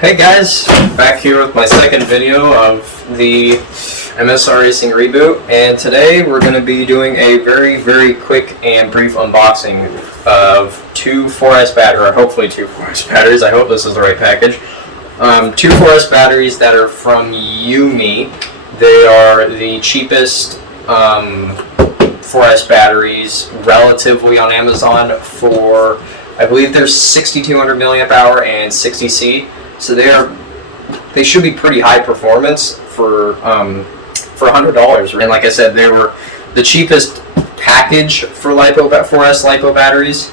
Hey guys, back here with my second video of the MSR Racing reboot, and today we're going to be doing a very quick and brief unboxing of two 4S batteries, or hopefully two 4S batteries. I hope this is the right package. Two 4S batteries that are from Youme. They are the cheapest 4S batteries relatively on Amazon for, I believe they're 6200 milliamp hour and 60C. So they should be pretty high performance for $100. And like I said, they were the cheapest package for LiPo 4S LiPo batteries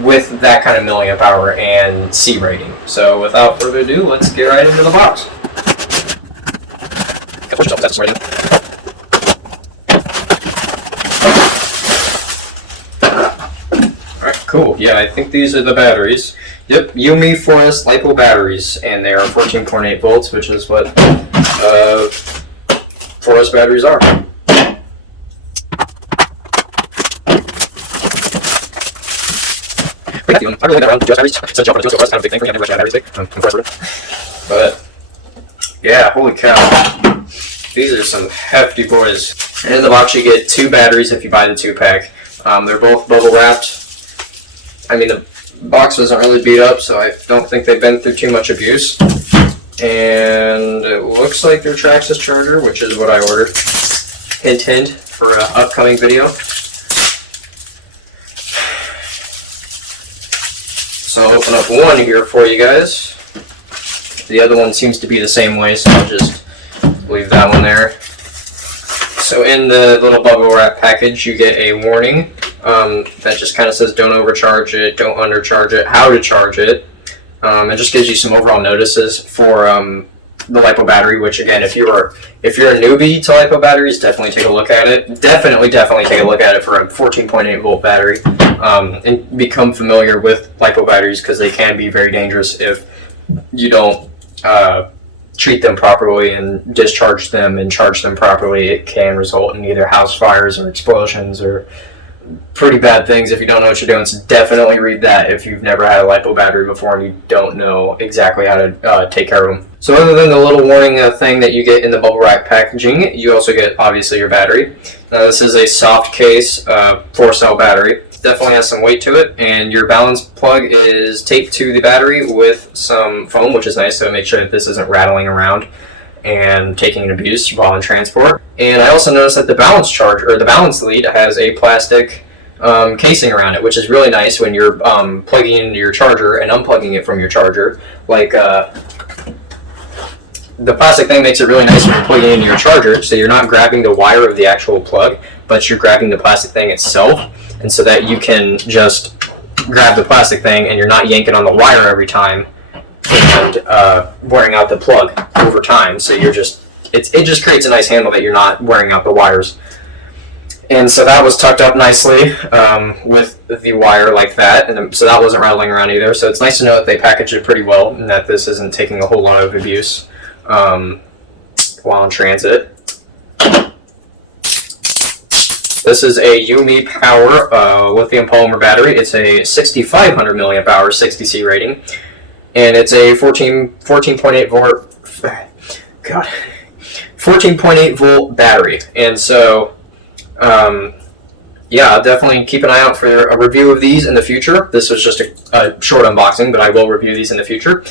with that kind of milliamp hour and C rating. So without further ado, let's get right into the box. Alright, cool. Yeah, I think these are the batteries. Yep, Youme 4S LiPo batteries, and they are 14.8 volts, which is what 4S batteries are. I really around just batteries. So jump on a kind of big thing for me. I've never batteries big. I'm impressed with it. But yeah, holy cow. These are some hefty boys. And in the box you get two batteries if you buy the 2-pack. They're both bubble wrapped. I mean, the box doesn't really beat up, so I don't think they've been through too much abuse. And it looks like they're Traxxas charger, which is what I ordered. Hint, hint, for an upcoming video. So I'll open up one here for you guys. The other one seems to be the same way, so I'll just leave that one there. So in the little bubble wrap package, you get a warning that just kind of says don't overcharge it, don't undercharge it, how to charge it. It just gives you some overall notices for the LiPo battery, which again, if you're a newbie to LiPo batteries, definitely take a look at it. Definitely take a look at it for a 14.8 volt battery, and become familiar with LiPo batteries because they can be very dangerous if you don't treat them properly and discharge them and charge them properly. It can result in either house fires or explosions or pretty bad things if you don't know what you're doing. So definitely read that if you've never had a LiPo battery before and you don't know exactly how to take care of them. So other than the little warning thing that you get in the bubble wrap packaging, you also get obviously your battery. Now this is a soft case 4-cell battery. Definitely has some weight to it, and your balance plug is taped to the battery with some foam, which is nice, so make sure that this isn't rattling around and taking an abuse while in transport. And I also noticed that the balance charge, or the balance lead, has a plastic casing around it, which is really nice when you're plugging into your charger and unplugging it from your charger. Like the plastic thing makes it really nice when you're plugging into your charger, so you're not grabbing the wire of the actual plug, but you're grabbing the plastic thing itself, and so that you can just grab the plastic thing and you're not yanking on the wire every time and wearing out the plug over time. So you're just, it just creates a nice handle that you're not wearing out the wires. And so that was tucked up nicely with the wire like that, and so that wasn't rattling around either. So it's nice to know that they packaged it pretty well and that this isn't taking a whole lot of abuse while in transit. This is a Youme Power lithium polymer battery. It's a 6500 milliamp hour 60C rating, and it's a 14.8 volt battery. And so yeah, I'll definitely keep an eye out for a review of these in the future. This was just a short unboxing, but I will review these in the future.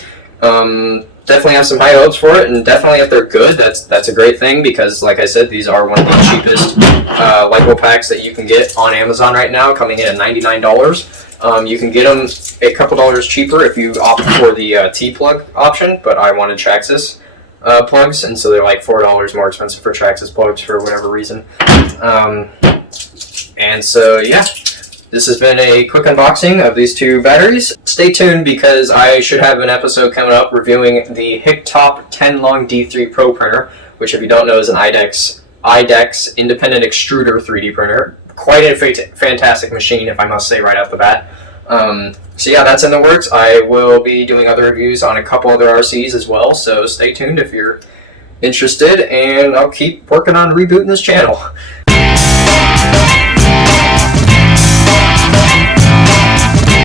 Definitely have some high hopes for it, and definitely if they're good, that's a great thing, because like I said, these are one of the cheapest LiPo packs that you can get on Amazon right now, coming in at $99. You can get them a couple dollars cheaper if you opt for the T-plug option, but I wanted Traxxas plugs, and so they're like $4 more expensive for Traxxas plugs for whatever reason. And so yeah, this has been a quick unboxing of these two batteries. Stay tuned, because I should have an episode coming up reviewing the Hicktop 10 Long D3 Pro printer, which if you don't know is an IDEX independent extruder 3D printer. Quite a fantastic machine, if I must say right off the bat. So yeah, that's in the works. I will be doing other reviews on a couple other RCs as well, so stay tuned if you're interested, and I'll keep working on rebooting this channel.